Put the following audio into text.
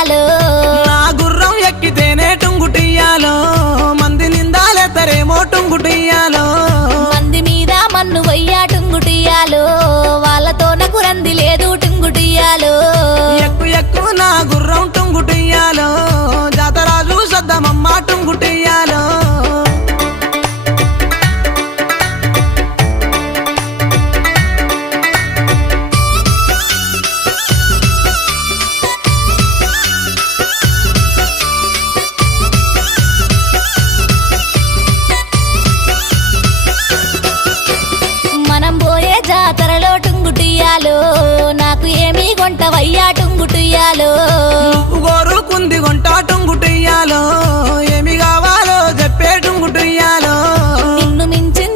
టుంగుటియాలో నా గుర్రం ఎక్కితేనే టుంగుటియాలో మంది నిందాలెత్తరేమో టుంగుటియాలో మంది మీద మన్ను వయ్యా టుంగుటియాలో వాళ్ళతో నాకు రంది లేదు టుంగుటియాలో ఎక్కు ఎక్కు నా గుర్రం టుంగుటియాలో జాతరాజు సద్దమమ్మ టుంగుటియాలో మనం పోయే జాతరలో టుంగుటియాలో నాకు ఏమీ కొంటవయ్యా టుంగుటియాలో నువ్వు కోరుకుంది కొంటా టుంగుటియాలో ఏమి